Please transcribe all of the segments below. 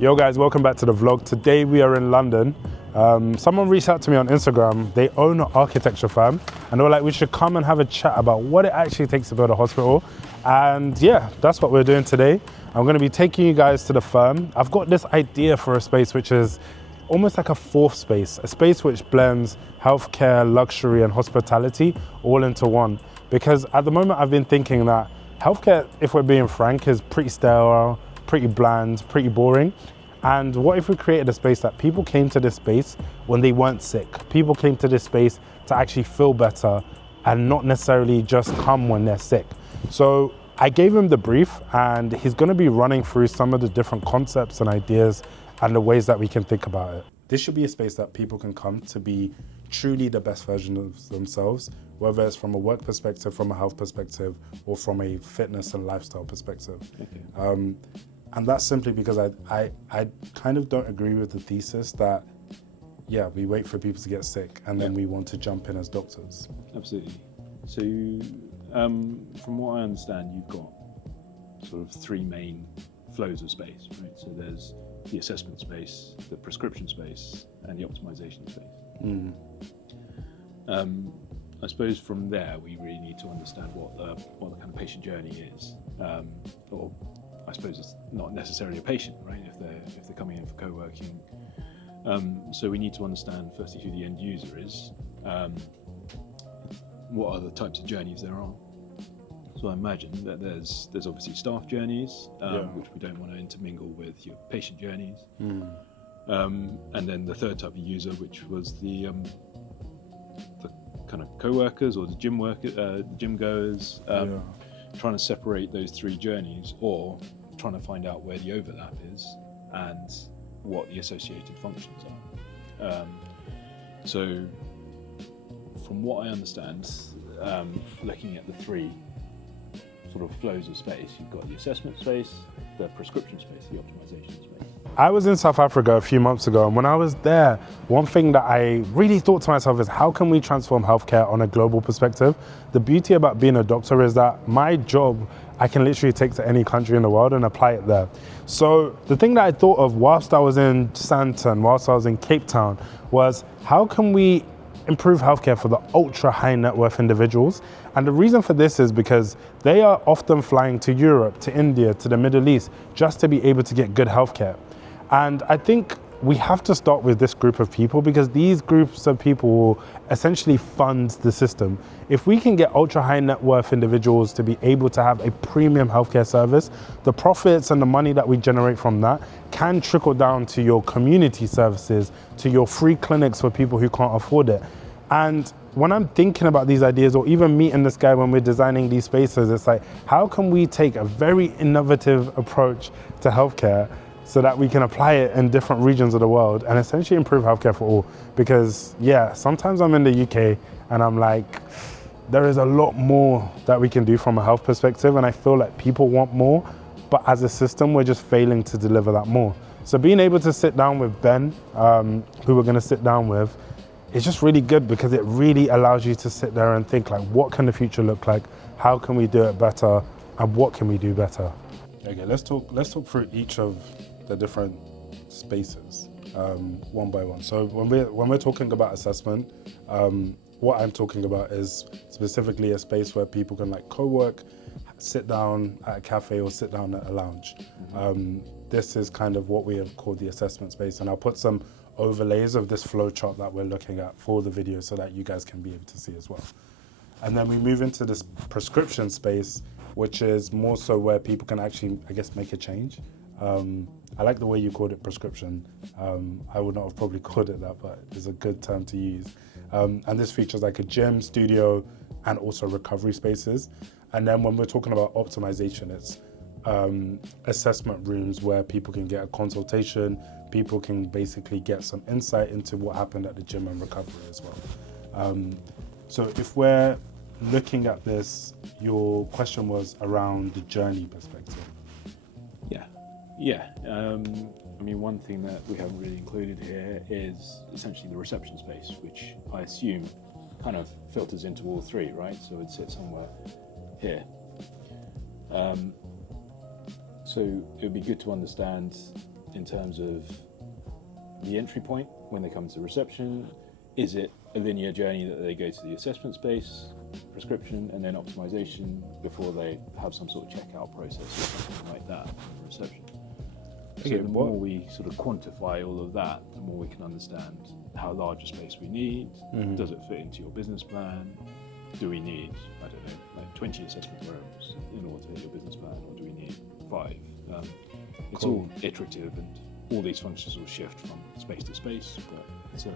Yo guys, welcome back to the vlog. Today we are in London. Someone reached out to me on Instagram. They own an architecture firm and they were like, we should come and have a chat about what it actually takes to build a hospital. And yeah, that's what we're doing today. I'm gonna be taking you guys to the firm. I've got this idea for a space which is almost like a fourth space, a space which blends healthcare, luxury and hospitality all into one. Because at the moment I've been thinking that healthcare, if we're being frank, is pretty sterile, pretty bland, pretty boring. And what if we created a space that people came to this space when they weren't sick? People came to this space to actually feel better and not necessarily just come when they're sick. So I gave him the brief and he's gonna be running through some of the different concepts and ideas and the ways that we can think about it. This should be a space that people can come to be truly the best version of themselves, whether it's from a work perspective, from a health perspective, or from a fitness and lifestyle perspective. Okay. And that's simply because I kind of don't agree with the thesis that, yeah, we wait for people to get sick and then we want to jump in as doctors. Absolutely. So from what I understand, you've got sort of three main flows of space, right? So there's the assessment space, the prescription space, and the optimization space. I suppose from there, we really need to understand what the kind of patient journey is, or I suppose it's not necessarily a patient, right? If they're coming in for co-working, so we need to understand firstly who the end user is, what are the types of journeys there are. So I imagine that there's obviously staff journeys, which we don't want to intermingle with your patient journeys, and then the third type of user, which was the kind of co-workers or the gym goers. Trying to separate those three journeys, or trying to find out where the overlap is and what the associated functions are. So from what I understand, looking at the three sort of flows of space, you've got the assessment space, the prescription space, the optimization space. I was in South Africa a few months ago, and when I was there, one thing that I really thought to myself is, how can we transform healthcare on a global perspective? The beauty about being a doctor is that my job, I can literally take to any country in the world and apply it there. So the thing that I thought of whilst I was in Sandton, whilst I was in Cape Town, was how can we improve healthcare for the ultra high net worth individuals? And the reason for this is because they are often flying to Europe, to India, to the Middle East, just to be able to get good healthcare. And I think we have to start with this group of people, because these groups of people will essentially fund the system. If we can get ultra high net worth individuals to be able to have a premium healthcare service, the profits and the money that we generate from that can trickle down to your community services, to your free clinics for people who can't afford it. And when I'm thinking about these ideas, or even meeting this guy when we're designing these spaces, it's like, how can we take a very innovative approach to healthcare so that we can apply it in different regions of the world and essentially improve healthcare for all? Because yeah, sometimes I'm in the UK and I'm like, there is a lot more that we can do from a health perspective, and I feel like people want more, but as a system, we're just failing to deliver that more. So being able to sit down with Ben, who we're gonna sit down with, it's just really good, because it really allows you to sit there and think, like, what can the future look like? How can we do it better? And what can we do better? Okay, let's talk through each of the different spaces one by one. So when we're talking about assessment, what I'm talking about is specifically a space where people can like co-work, sit down at a cafe or sit down at a lounge. This is kind of what we have called the assessment space, and I'll put some overlays of this flow chart that we're looking at for the video so that you guys can be able to see as well. And then we move into this prescription space, which is more so where people can actually, I guess, make a change. I like the way you called it prescription. I would not have probably called it that, but it's a good term to use. And this features like a gym, studio, and also recovery spaces. And then when we're talking about optimization, it's assessment rooms where people can get a consultation, people can basically get some insight into what happened at the gym and recovery as well. So if we're looking at this, your question was around the journey perspective. Yeah. I mean, one thing that we haven't really included here is essentially the reception space, which I assume kind of filters into all three, right? So it sits somewhere here. So it would be good to understand in terms of the entry point when they come to reception? Is it a linear journey that they go to the assessment space, prescription, and then optimization before they have some sort of checkout process or something like that for reception? So the more we sort of quantify all of that, the more we can understand how large a space we need. Does it fit into your business plan? Do we need, I don't know, like 20 assessment rooms in order to hit your business plan, or do we need 5? It's all iterative, and all these functions will shift from space to space. But it's all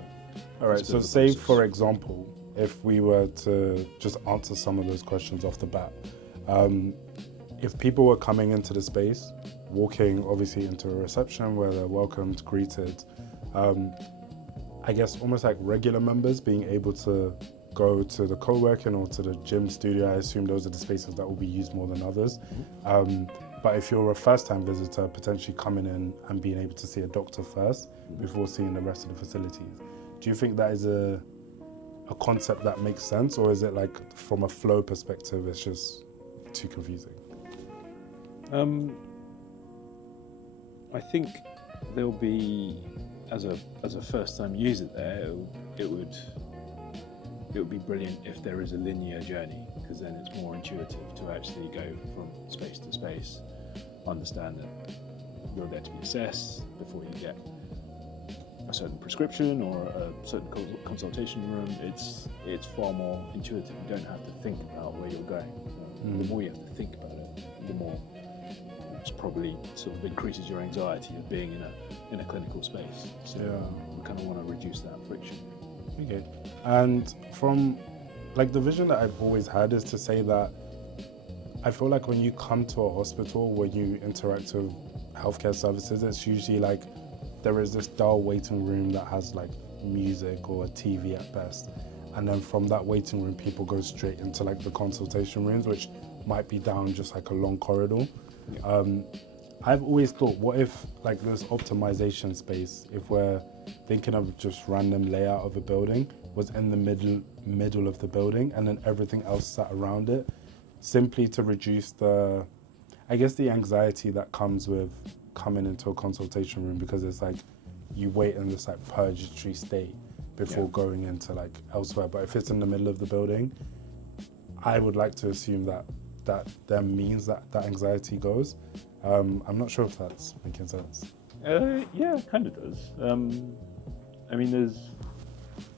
right. So, say for example, if we were to just answer some of those questions off the bat, if people were coming into the space, walking obviously into a reception where they're welcomed, greeted, I guess almost like regular members being able to go to the co-working or to the gym studio, I assume those are the spaces that will be used more than others. But if you're a first-time visitor, potentially coming in and being able to see a doctor first before seeing the rest of the facilities, do you think that is a concept that makes sense, or is it like from a flow perspective, it's just too confusing? I think there'll be, as a first-time user there, it would be brilliant if there is a linear journey, because then it's more intuitive to actually go from space to space, understand that you're there to be assessed before you get a certain prescription or a certain consultation room. It's far more intuitive. You don't have to think about where you're going. The more you have to think about it, the more it's probably sort of increases your anxiety of being in a clinical space. So we kind of want to reduce that friction. Okay. And from like the vision that I've always had is to say that I feel like when you come to a hospital, when you interact with healthcare services, it's usually like there is this dull waiting room that has like music or a TV at best. And then from that waiting room, people go straight into like the consultation rooms, which might be down just like a long corridor. I've always thought, what if like this optimization space, if we're thinking of just random layout of a building, was in the middle of the building, and then everything else sat around it, simply to reduce the anxiety that comes with coming into a consultation room, because it's like you wait in this like purgatory state before going into like elsewhere. But if it's in the middle of the building, I would like to assume that then means that anxiety goes. I'm not sure if that's making sense. Yeah, it kind of does. I mean,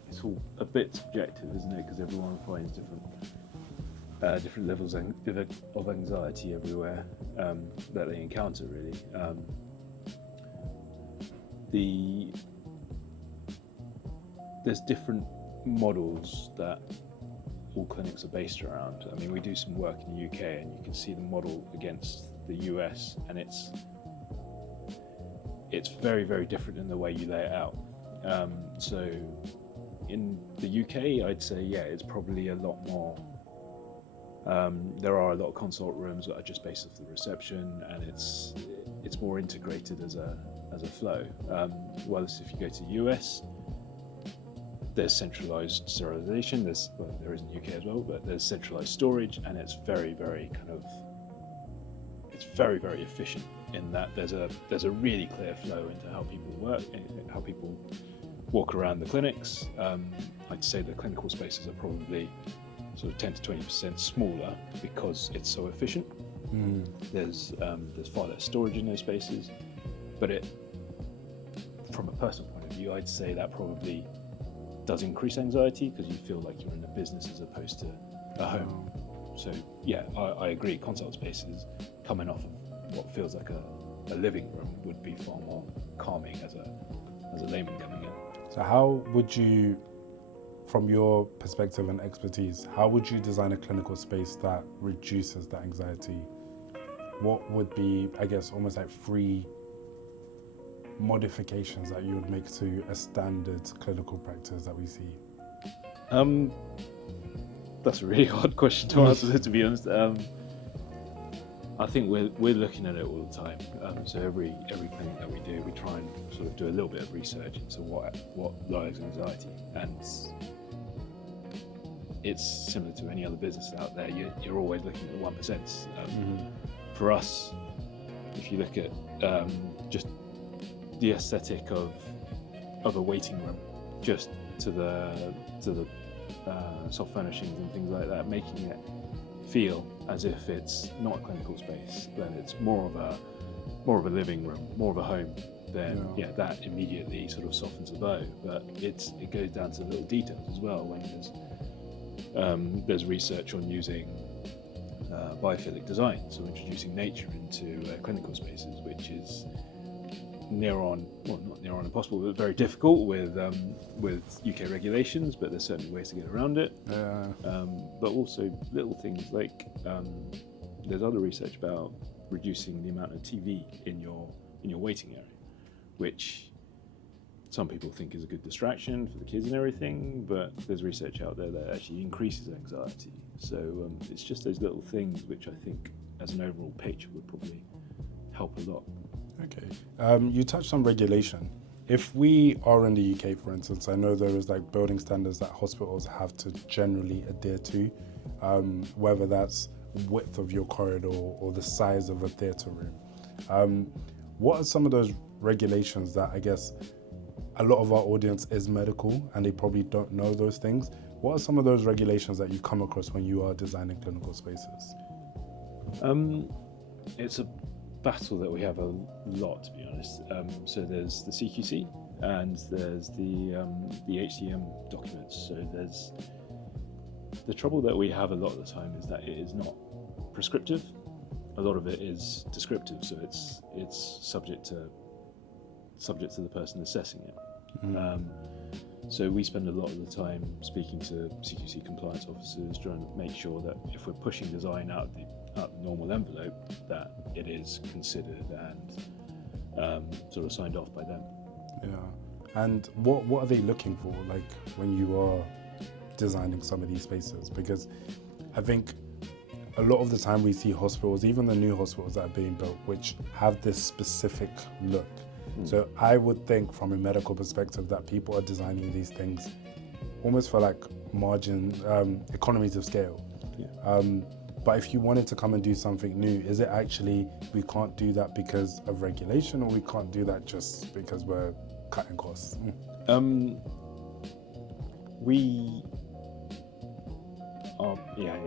it's all a bit subjective, isn't it? Because everyone finds different levels of anxiety everywhere that they encounter, really. There's different models that all clinics are based around. I mean, we do some work in the UK, and you can see the model against the US, and it's very, very different in the way you lay it out. So in the UK, I'd say, it's probably a lot more. There are a lot of consult rooms that are just based off the reception, and it's more integrated as a flow. Whereas if you go to the US, there's centralized sterilization. There is in the UK as well, but there's centralized storage, and it's very, very very, very efficient in that there's a really clear flow into how people work, how people walk around the clinics. I'd say the clinical spaces are probably sort of 10 to 20% smaller because it's so efficient. There's far less storage in those spaces, but from a personal point of view, I'd say that probably does increase anxiety because you feel like you're in a business as opposed to a home. So I agree. Consult spaces coming off of what feels like a living room would be far more calming as a layman coming in. So how would you, from your perspective and expertise, how would you design a clinical space that reduces that anxiety? What would be, I guess, almost like 3 modifications that you would make to a standard clinical practice that we see? That's a really hard question to answer, to be honest. I think we're looking at it all the time. So every clinic that we do, we try and sort of do a little bit of research into what lowers anxiety, and it's similar to any other business out there. You're always looking at the 1%. For us, if you look at just the aesthetic of a waiting room, just to the soft furnishings and things like that, making it feel as if it's not a clinical space, then it's more of a living room, more of a home. Then that immediately sort of softens the blow. But it goes down to the little details as well. When there's research on using biophilic design, so introducing nature into clinical spaces, which is not near on impossible, but very difficult with UK regulations. But there's certainly ways to get around it. But also little things like there's other research about reducing the amount of TV in your waiting area, which some people think is a good distraction for the kids and everything, but there's research out there that actually increases anxiety. So it's just those little things which I think, as an overall picture, would probably help a lot. Okay. You touched on regulation. If we are in the UK, for instance, I know there is like building standards that hospitals have to generally adhere to, whether that's width of your corridor or the size of a theatre room. What are some of those regulations that I guess a lot of our audience is medical and they probably don't know those things? What are some of those regulations that you come across when you are designing clinical spaces? It's a battle that we have a lot, to be honest. So there's the CQC and there's the HCM documents. So there's the trouble that we have a lot of the time is that it is not prescriptive. A lot of it is descriptive, so it's subject to the person assessing it. So we spend a lot of the time speaking to CQC compliance officers, trying to make sure that if we're pushing design out the normal envelope, that it is considered and sort of signed off by them. Yeah. And what are they looking for, like when you are designing some of these spaces? Because I think a lot of the time we see hospitals, even the new hospitals that are being built, which have this specific look. So I would think from a medical perspective that people are designing these things almost for like margin, economies of scale. But if you wanted to come and do something new, is it actually we can't do that because of regulation, or we can't do that just because we're cutting costs?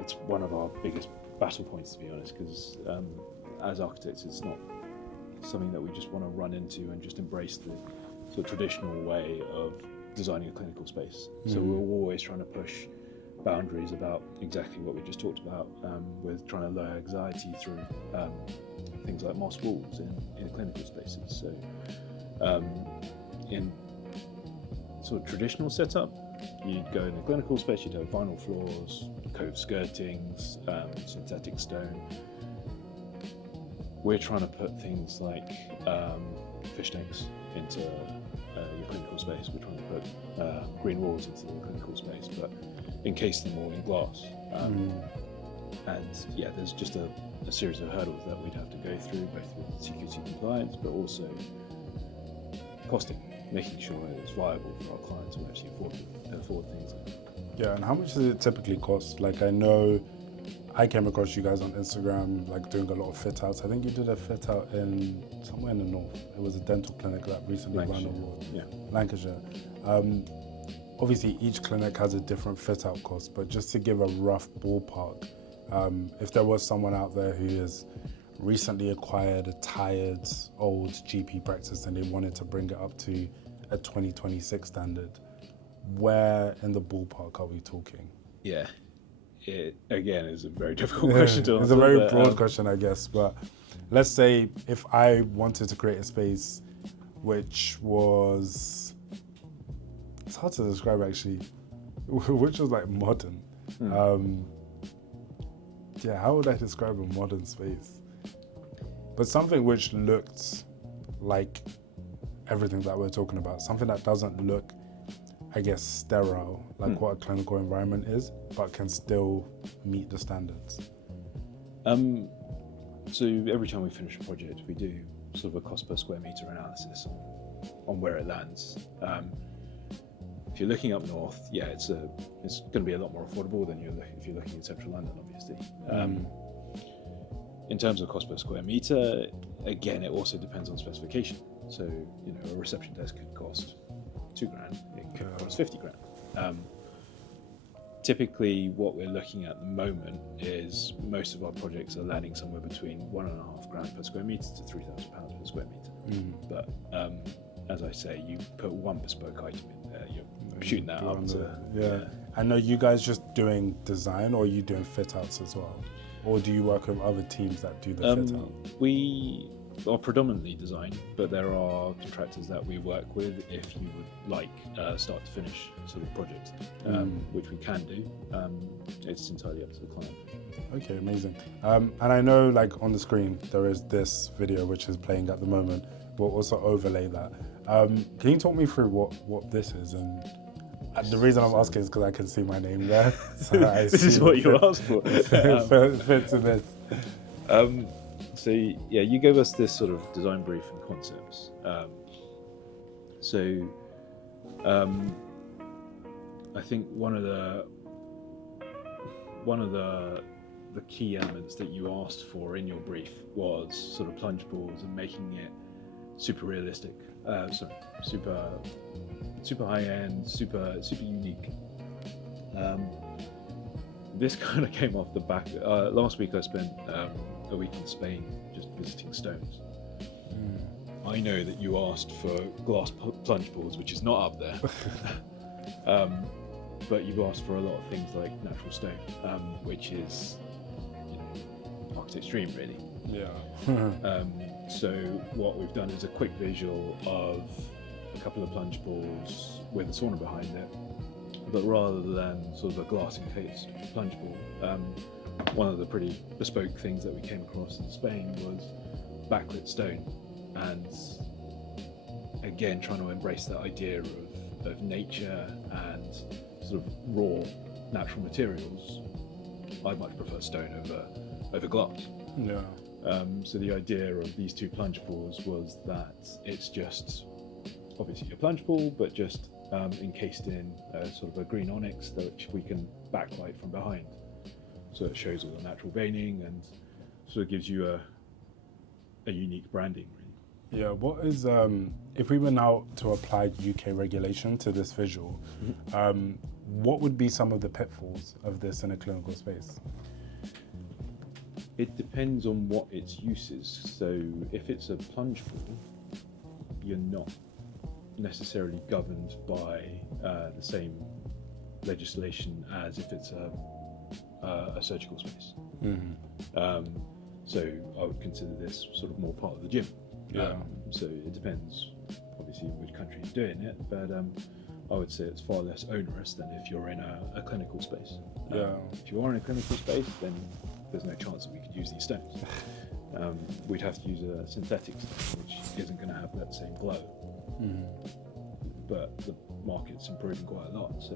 It's one of our biggest battle points, to be honest, because as architects, it's not something that we just want to run into and just embrace the sort of traditional way of designing a clinical space. So we're always trying to push boundaries about exactly what we just talked about, with trying to lower anxiety through things like moss walls in clinical spaces. So in sort of traditional setup, you'd go in a clinical space, you'd have vinyl floors, cove skirtings, synthetic stone. We're trying to put things like fish tanks into your clinical space. We're trying to put green walls into the clinical space, but encase them all in glass. There's just a series of hurdles that we'd have to go through, both with CQC compliance, but also costing, making sure that it's viable for our clients to actually afford things. Yeah, and how much does it typically cost? Like, I know I came across you guys on Instagram, like doing a lot of fit outs. I think you did a fit out in somewhere in the north. It was a dental clinic that recently won an award. Yeah. Lancashire. Obviously each clinic has a different fit out cost, but just to give a rough ballpark, if there was someone out there who has recently acquired a tired old GP practice and they wanted to bring it up to a 2026 standard, where in the ballpark are we talking? Yeah. It, again, is a very difficult question to answer. It's a very broad question, I guess, but let's say if I wanted to create a space which was, it's hard to describe actually, which was like modern. How would I describe a modern space? But something which looked like everything that we're talking about, something that doesn't look, I guess, sterile, like what a clinical environment is, but can still meet the standards. So every time we finish a project, we do sort of a cost per square meter analysis on where it lands. If you're looking up north, it's going to be a lot more affordable than if you're looking in central London, obviously. In terms of cost per square meter, again, it also depends on specification. So, you know, a reception desk could cost £2,000, it could cost 50 grand. Typically, what we're looking at the moment is most of our projects are landing somewhere between £1,500 per square metre to £3,000 per square metre. But as I say, you put one bespoke item in there, you're shooting that up to. I know you guys just doing design, or are you doing fit outs as well? Or do you work with other teams that do the fit out? We are predominantly design, but there are contractors that we work with if you would like start to finish sort of projects, which we can do. It's entirely up to the client. Okay, amazing. And I know, like, on the screen there is this video which is playing at the moment. We'll also overlay that. Can you talk me through what this is? And the reason I'm asking is because I can see my name there. So This is what you asked for. Fits in this. So yeah, you gave us this sort of design brief and concepts. I think one of the key elements that you asked for in your brief was sort of plunge balls and making it super realistic, super high end, super unique. This kind of came off the back. Last week I spent a week in Spain just visiting stones. I know that you asked for glass plunge balls, which is not up there, but you've asked for a lot of things like natural stone, which is, you know, architect's dream really. Yeah. So what we've done is a quick visual of a couple of plunge balls with a sauna behind it, but rather than sort of a glass encased plunge ball, one of the pretty bespoke things that we came across in Spain was backlit stone, and again trying to embrace that idea of nature and sort of raw natural materials. I much prefer stone over glass. Yeah. So the idea of these two plunge balls was that it's just obviously a plunge ball, but just encased in sort of a green onyx that we can backlight from behind. So it shows all the natural veining and sort of gives you a unique branding, really. Yeah, what is, if we were now to apply UK regulation to this visual, what would be some of the pitfalls of this in a clinical space? It depends on what its use is. So if it's a plunge ball, you're not necessarily governed by the same legislation as if it's a surgical space. So I would consider this sort of more part of the gym. So it depends obviously in which country you're doing it, but I would say it's far less onerous than if you're in a clinical space. If you are in a clinical space, then there's no chance that we could use these stones. We'd have to use a synthetic stone, which isn't going to have that same glow. But the market's improving quite a lot, so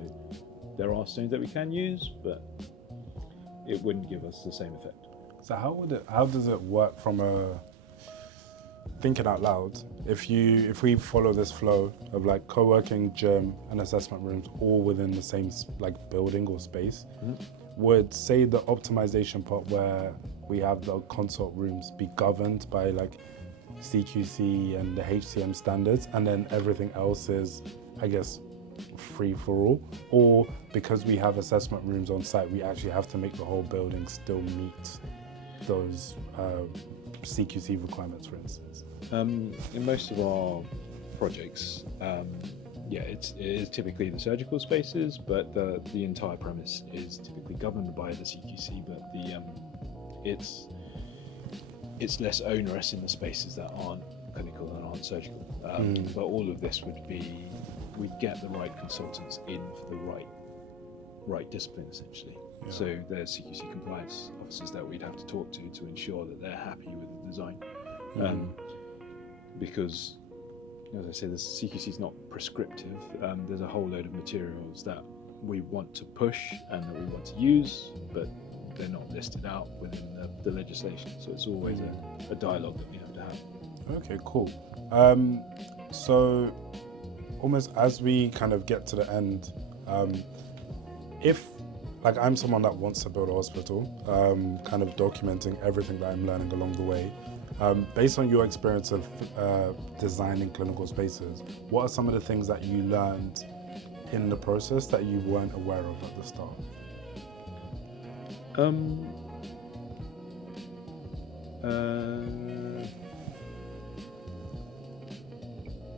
there are stones that we can use, but it wouldn't give us the same effect. So how does it work from a, thinking out loud, if we follow this flow of like co-working, gym and assessment rooms all within the same like building or space, would say the optimization part where we have the consult rooms be governed by like CQC and the HCM standards, and then everything else is, I guess, free for all? Or because we have assessment rooms on site, we actually have to make the whole building still meet those CQC requirements, for instance? In most of our projects, it is typically the surgical spaces, but the entire premise is typically governed by the CQC, but it's less onerous in the spaces that aren't clinical and aren't surgical. But all of this we'd get the right consultants in for the right discipline, essentially. So there's CQC compliance officers that we'd have to talk to ensure that they're happy with the design. Because, as I say, the CQC is not prescriptive. There's a whole load of materials that we want to push and that we want to use, but they're not listed out within the legislation. So it's always a dialogue that we have to have. Okay, cool. So almost as we kind of get to the end, if like I'm someone that wants to build a hospital, kind of documenting everything that I'm learning along the way, Based on your experience of designing clinical spaces, what are some of the things that you learned in the process that you weren't aware of at the start? I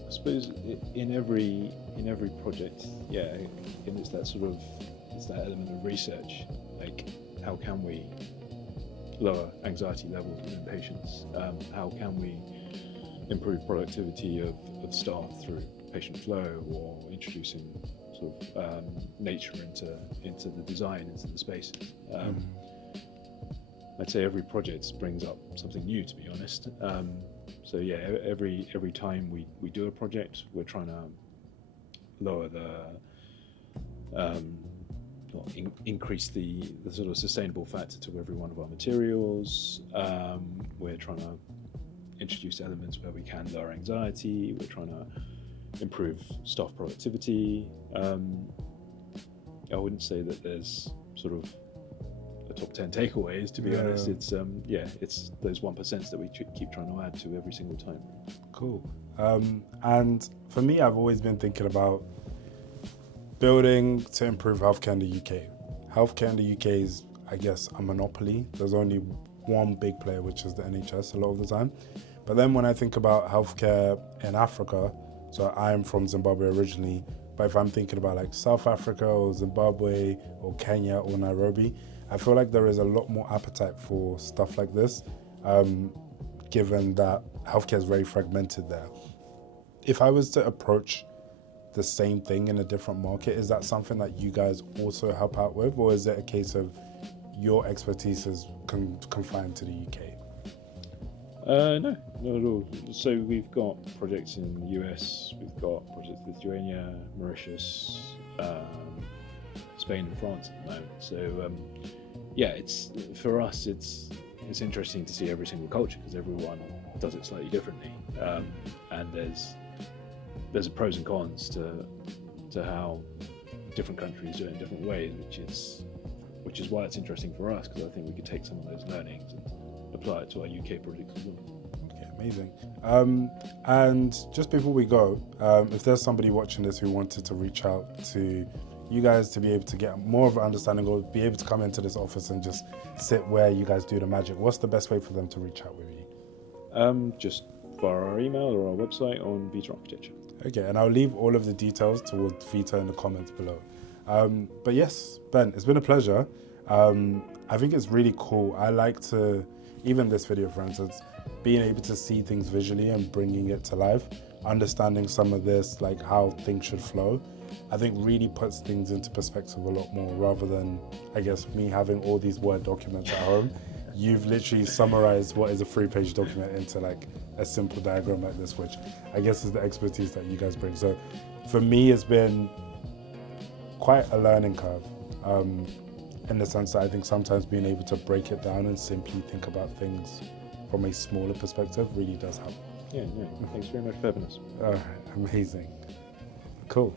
suppose in every project, yeah, and it's that element of research. Like, how can we lower anxiety levels within patients? How can we improve productivity of staff through patient flow, or introducing sort of nature into the design, into the spaces? I'd say every project brings up something new, to be honest. So yeah, every time we do a project, we're trying to lower increase the sort of sustainable factor to every one of our materials. We're trying to introduce elements where we can lower anxiety. We're trying to improve staff productivity. I wouldn't say that there's sort of a top 10 takeaways, to be honest. It's it's those 1% that we keep trying to add to every single time. Cool. And for me, I've always been thinking about building to improve healthcare in the UK. Healthcare in the UK is, I guess, a monopoly. There's only one big player, which is the NHS a lot of the time. But then when I think about healthcare in Africa, so I'm from Zimbabwe originally, but if I'm thinking about like South Africa or Zimbabwe or Kenya or Nairobi, I feel like there is a lot more appetite for stuff like this, given that healthcare is very fragmented there. If I was to approach the same thing in a different market, is that something that you guys also help out with, or is it a case of your expertise is confined to the UK? No, not at all. So we've got projects in the US, we've got projects in Lithuania, Mauritius, Spain and France at the moment. So yeah, it's for us, it's interesting to see every single culture, because everyone does it slightly differently, and there's a pros and cons to how different countries do it in different ways, which is why it's interesting for us, because I think we could take some of those learnings and apply it to our UK projects as well. Okay, amazing. And just before we go, if there's somebody watching this who wanted to reach out to you guys to be able to get more of an understanding, or be able to come into this office and just sit where you guys do the magic, what's the best way for them to reach out with you? Just via our email or our website on Vita Architecture. Okay, and I'll leave all of the details towards Vita in the comments below. But yes, Ben, it's been a pleasure. I think it's really cool. I like to, even this video for instance, being able to see things visually and bringing it to life, understanding some of this, like how things should flow, I think really puts things into perspective a lot more, rather than, I guess, me having all these Word documents at home. You've literally summarized what is a 3-page document into like a simple diagram like this, which I guess is the expertise that you guys bring. So for me, it's been quite a learning curve, in the sense that I think sometimes being able to break it down and simply think about things from a smaller perspective really does help. Yeah, thanks very much for having us. All right, amazing. Cool.